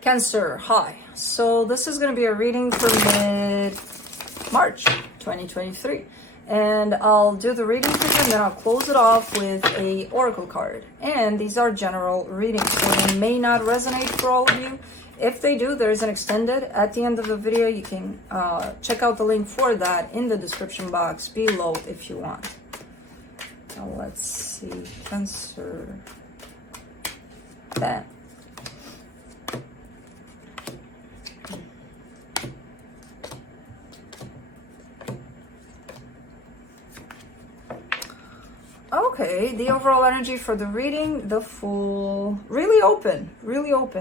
Cancer, hi. So this is going to be a reading for mid-March 2023. And I'll do the reading for you and then I'll close it off with a oracle card. And these are general readings, so they may not resonate for all of you. If they do, there's an extended at the end of the video. You can check out the link for that in the description box below if you want. Now let's see, Cancer. That. Okay, the overall energy for the reading, the Fool, really open,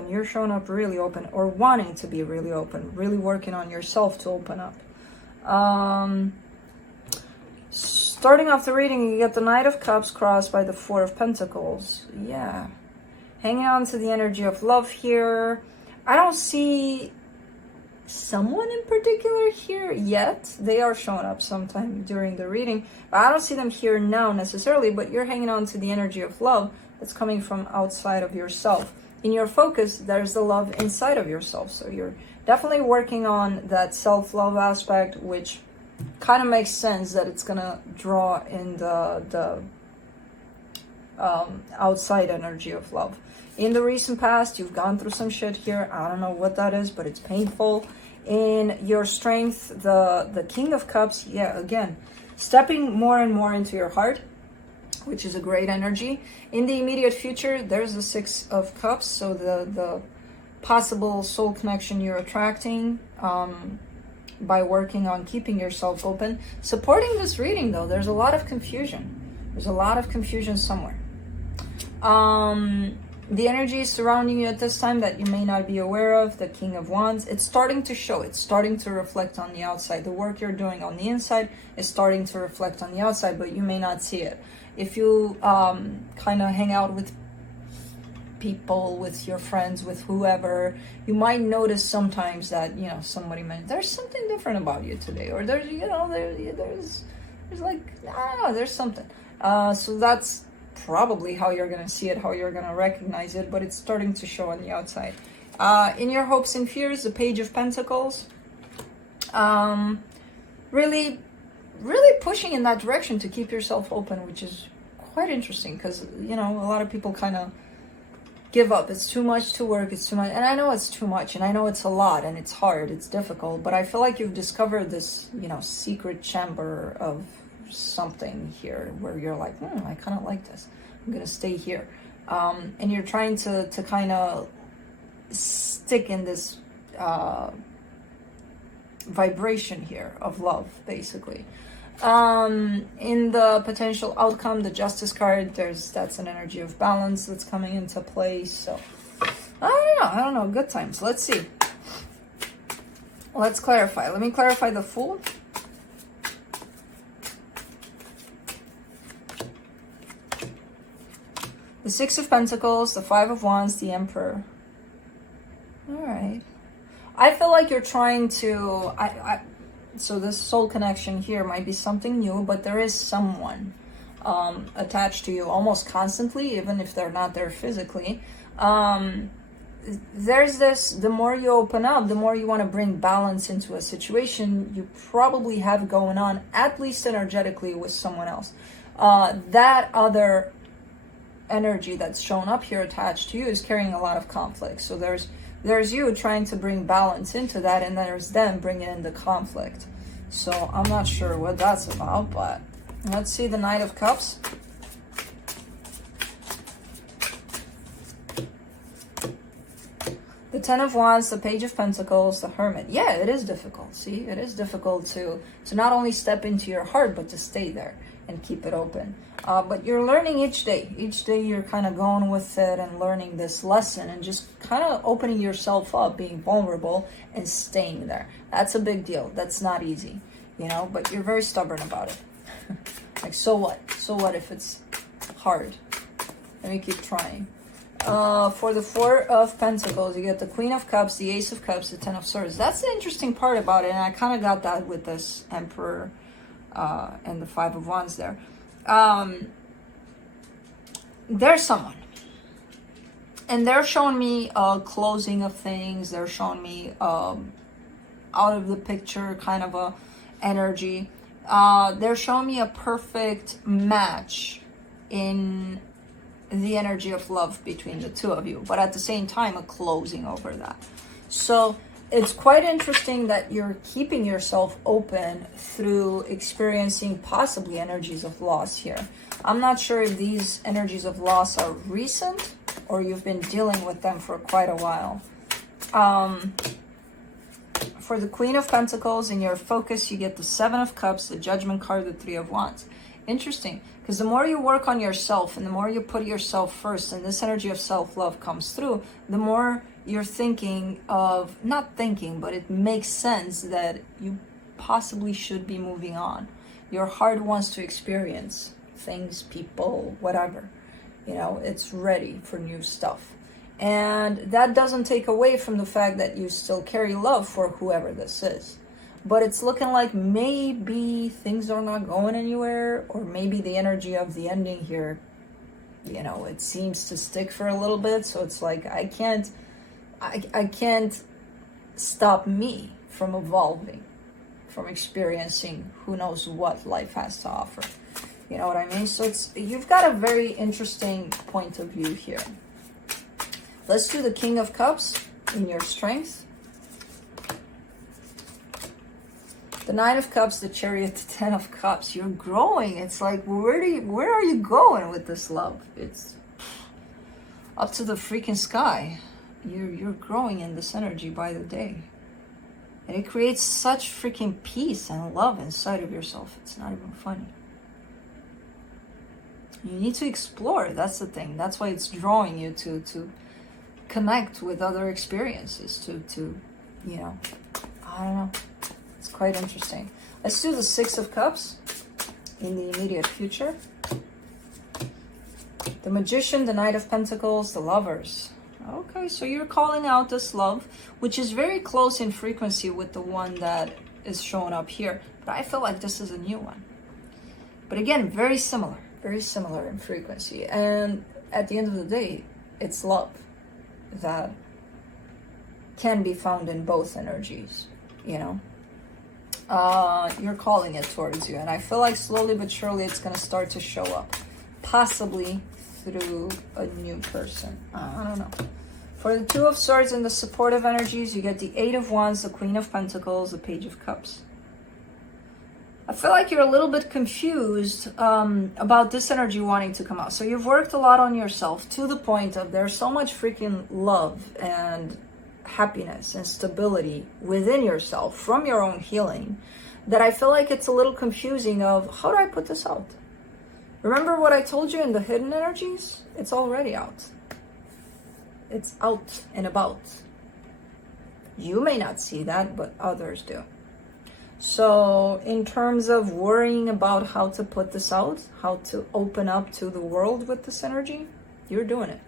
You're showing up really open, or wanting to be really open, really working on yourself to open up. Starting off the reading, you get the Knight of Cups crossed by the Four of Pentacles. Yeah, hanging on to the energy of love here. I don't see someone in particular here yet. They are showing up sometime during the reading, but I don't see them here now necessarily. But you're hanging on to the energy of love that's coming from outside of yourself. In your focus, there's the love inside of yourself, so you're definitely working on that self-love aspect, which kind of makes sense that it's gonna draw in the outside energy of love. In the recent past, you've gone through some shit here. I don't know what that is, but it's painful. In your strength, the King of Cups, yeah, again, stepping more and more into your heart, which is a great energy. In the immediate future, there's the Six of Cups, so the possible soul connection you're attracting by working on keeping yourself open. Supporting this reading, though, there's a lot of confusion. There's a lot of confusion somewhere. The energy surrounding you at this time that you may not be aware of, the King of Wands, it's starting to show. It's starting to reflect on the outside. The work you're doing on the inside is starting to reflect on the outside, but you may not see it. If you kind of hang out with people, with your friends, with whoever, you might notice sometimes that, you know, somebody might, there's something different about you today, or there's, you know, there's like, I don't know, there's something. So that's probably how you're going to see it, how you're going to recognize it, but it's starting to show on the outside. In your hopes and fears, the Page of Pentacles, really pushing in that direction to keep yourself open, which is quite interesting because, you know, a lot of people kind of give up. It's too much to work, it's too much, and I know it's too much, and I know it's a lot, and it's hard, it's difficult, but I feel like you've discovered this, you know, secret chamber of something here where you're like, I kind of like this, I'm gonna stay here, and you're trying to kind of stick in this vibration here of love, basically. In the potential outcome, the Justice card, that's an energy of balance that's coming into place. So I don't know, good times. Let's see, let's clarify. Let me clarify the Fool. The Six of Pentacles, the Five of Wands, the Emperor. All right. I feel like you're trying to, so this soul connection here might be something new, but there is someone attached to you almost constantly, even if they're not there physically. There's this, the more you open up, the more you want to bring balance into a situation you probably have going on, at least energetically, with someone else. That other energy that's shown up here attached to you is carrying a lot of conflict. So there's you trying to bring balance into that, and there's them bringing in the conflict. So I'm not sure what that's about, but let's see the Knight of Cups. The Ten of Wands, the Page of Pentacles, the Hermit. Yeah, it is difficult. See, it is difficult to not only step into your heart, but to stay there and keep it open. But you're learning each day. Each day you're kind of going with it and learning this lesson and just kind of opening yourself up, being vulnerable and staying there. That's a big deal. That's not easy, you know, but you're very stubborn about it. Like, so what? So what if it's hard? Let me keep trying. For the Four of Pentacles, you get the Queen of Cups, the Ace of Cups, the Ten of Swords. That's the interesting part about it, and I kind of got that with this Emperor and the Five of Wands there. There's someone. And they're showing me closing of things. They're showing me out of the picture kind of a energy. They're showing me a perfect match in the energy of love between the two of you, but at the same time a closing over that. So it's quite interesting that you're keeping yourself open through experiencing possibly energies of loss here. I'm not sure if these energies of loss are recent or you've been dealing with them for quite a while. For the Queen of Pentacles, in your focus, you get the Seven of Cups, the Judgment card, the Three of Wands. Interesting, because the more you work on yourself and the more you put yourself first, and this energy of self-love comes through, the more you're thinking of, not thinking, but it makes sense that you possibly should be moving on. Your heart wants to experience things, people, whatever. You know, it's ready for new stuff. And that doesn't take away from the fact that you still carry love for whoever this is. But it's looking like maybe things are not going anywhere, or maybe the energy of the ending here, you know, it seems to stick for a little bit. So it's like, I can't stop me from evolving, from experiencing who knows what life has to offer. You know what I mean? So you've got a very interesting point of view here. Let's do the King of Cups in your strength. The Nine of Cups, the Chariot, the Ten of Cups. You're growing. It's like, where are you going with this love? It's up to the freaking sky. You're growing in this energy by the day. And it creates such freaking peace and love inside of yourself. It's not even funny. You need to explore. That's the thing. That's why it's drawing you to connect with other experiences, to you know, I don't know. It's quite interesting. Let's do the Six of Cups in the immediate future. The Magician, the Knight of Pentacles, the Lovers. Okay, so you're calling out this love, which is very close in frequency with the one that is showing up here. But I feel like this is a new one. But again, very similar in frequency. And at the end of the day, it's love that can be found in both energies, you know. You're calling it towards you, and I feel like slowly but surely it's going to start to show up, possibly through a new person. I don't know. For the Two of Swords and the supportive energies, you get the Eight of Wands, the Queen of Pentacles, the Page of Cups. I feel like you're a little bit confused about this energy wanting to come out. So you've worked a lot on yourself to the point of there's so much freaking love and happiness and stability within yourself from your own healing that I feel like it's a little confusing of, how do I put this out? Remember what I told you in the hidden energies? It's already out. It's out and about. You may not see that, but others do. So in terms of worrying about how to put this out, how to open up to the world with this energy, you're doing it.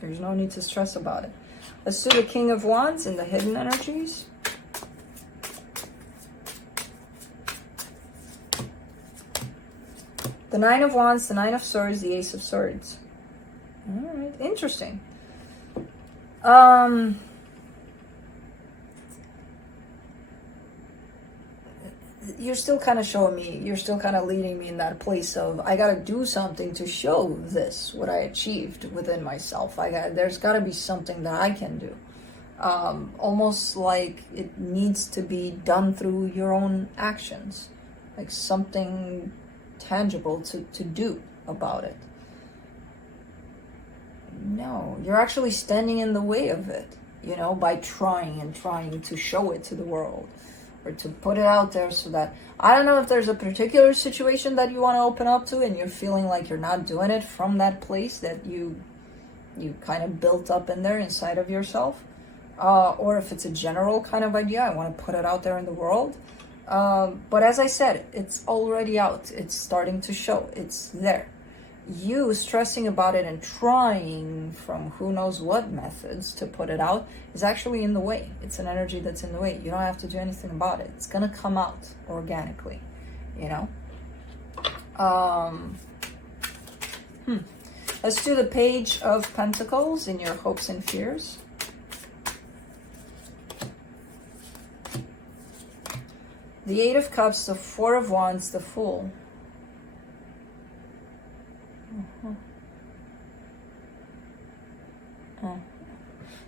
There's no need to stress about it. Let's do the King of Wands and the hidden energies. The Nine of Wands, the Nine of Swords, the Ace of Swords. All right, interesting. You're still kind of showing me, you're still kind of leading me in that place of, I got to do something to show this, what I achieved within myself. There's got to be something that I can do. Almost like it needs to be done through your own actions, like something tangible to do about it. No, you're actually standing in the way of it, you know, by trying to show it to the world, or to put it out there so that, I don't know if there's a particular situation that you want to open up to and you're feeling like you're not doing it from that place that you kind of built up in there inside of yourself, or if it's a general kind of idea, I want to put it out there in the world. But as I said, it's already out. It's starting to show. It's there. You stressing about it and trying from who knows what methods to put it out is actually in the way. It's an energy that's in the way. You don't have to do anything about it. It's gonna come out organically, you know. Let's do the Page of Pentacles in your hopes and fears. The Eight of Cups, the Four of Wands, the Fool.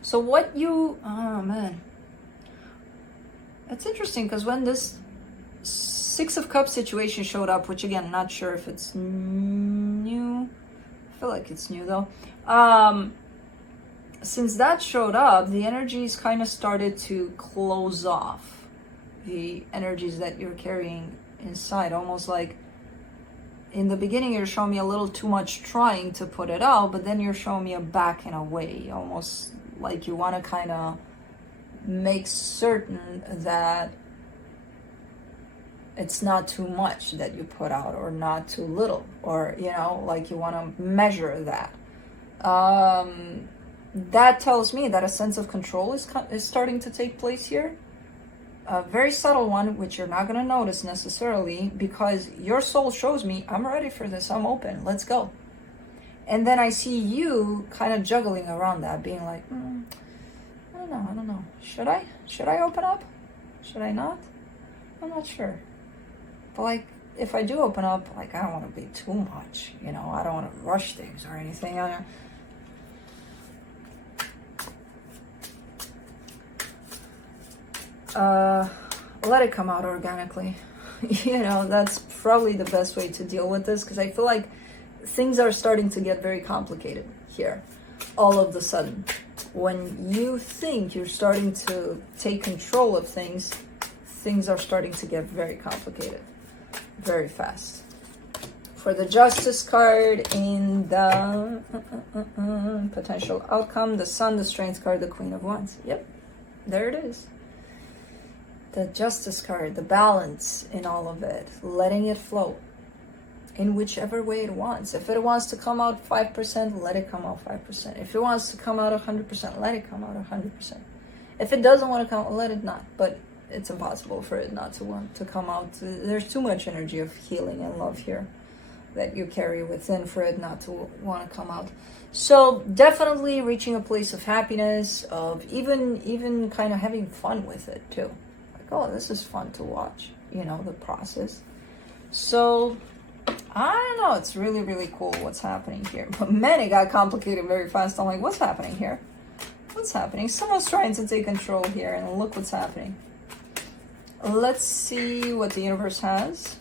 So what you, oh man, that's interesting, because when this Six of Cups situation showed up, which again, not sure if it's new, I feel like it's new though. Since that showed up, the energies kind of started to close off, the energies that you're carrying inside, almost like in the beginning you're showing me a little too much trying to put it out, but then you're showing me a back in a way, almost like you want to kind of make certain that it's not too much that you put out, or not too little, or, you know, like you want to measure that. That tells me that a sense of control is starting to take place here. A very subtle one, which you're not going to notice necessarily, because your soul shows me, I'm ready for this, I'm open, let's go. And then I see you kind of juggling around that, being like, I don't know. Should I open up? Should I not? I'm not sure. But like, if I do open up, like, I don't want to be too much, you know, I don't want to rush things or anything. Let it come out organically. You know, that's probably the best way to deal with this, because I feel like things are starting to get very complicated here all of the sudden. When you think you're starting to take control of things, things are starting to get very complicated very fast. For the Justice card in the potential outcome, the Sun, the Strength card, the Queen of Wands. Yep, there it is. The Justice card, the balance in all of it, letting it flow in whichever way it wants. If it wants to come out 5%, let it come out 5%. If it wants to come out 100%, let it come out 100%. If it doesn't want to come out, let it not. But it's impossible for it not to want to come out. There's too much energy of healing and love here that you carry within for it not to want to come out. So definitely reaching a place of happiness, of even kind of having fun with it too. Like, oh, this is fun to watch, you know, the process. So I don't know, it's really, really cool what's happening here. But man, it got complicated very fast. I'm like, what's happening here? What's happening? Someone's trying to take control here, and look what's happening. Let's see what the universe has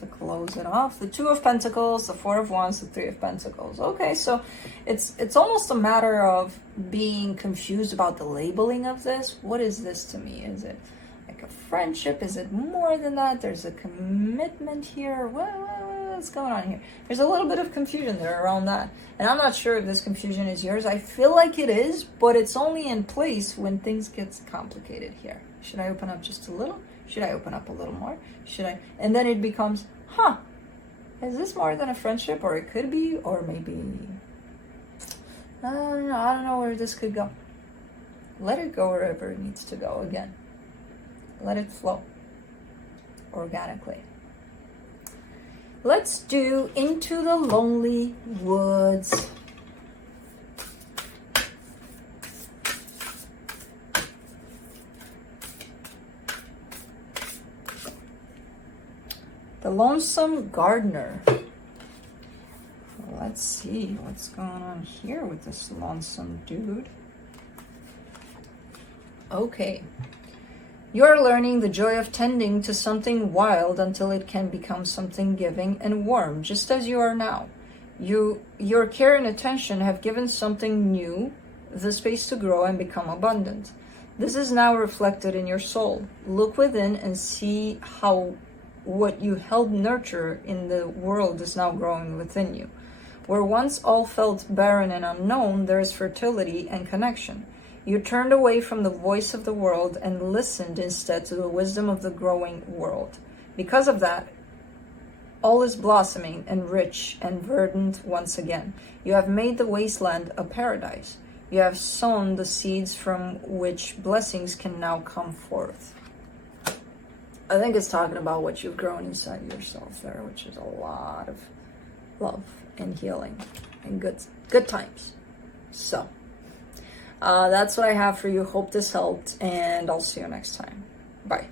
to close it off. The Two of Pentacles, the Four of Wands, the Three of Pentacles. Okay, so it's almost a matter of being confused about the labeling of this. What is this to me? Is it like a friendship? Is it more than that? There's a commitment here. What's going on here? There's a little bit of confusion there around that. And I'm not sure if this confusion is yours. I feel like it is, but it's only in place when things get complicated here. Should I open up just a little? Should I open up a little more? Should I? And then it becomes, is this more than a friendship? Or it could be, or maybe, I don't know where this could go. Let it go wherever it needs to go again. Let it flow organically. Let's do Into the Lonely Woods. The Lonesome Gardener. Let's see what's going on here with this lonesome dude. Okay. You're learning the joy of tending to something wild until it can become something giving and warm, just as you are now. Your care and attention have given something new the space to grow and become abundant. This is now reflected in your soul. Look within and see how what you held nurture in the world is now growing within you. Where once all felt barren and unknown, there is fertility and connection. You turned away from the voice of the world and listened instead to the wisdom of the growing world. Because of that, all is blossoming and rich and verdant once again. You have made the wasteland a paradise. You have sown the seeds from which blessings can now come forth. I think it's talking about what you've grown inside yourself there, which is a lot of love and healing and good times. So that's what I have for you. Hope this helped, and I'll see you next time. Bye.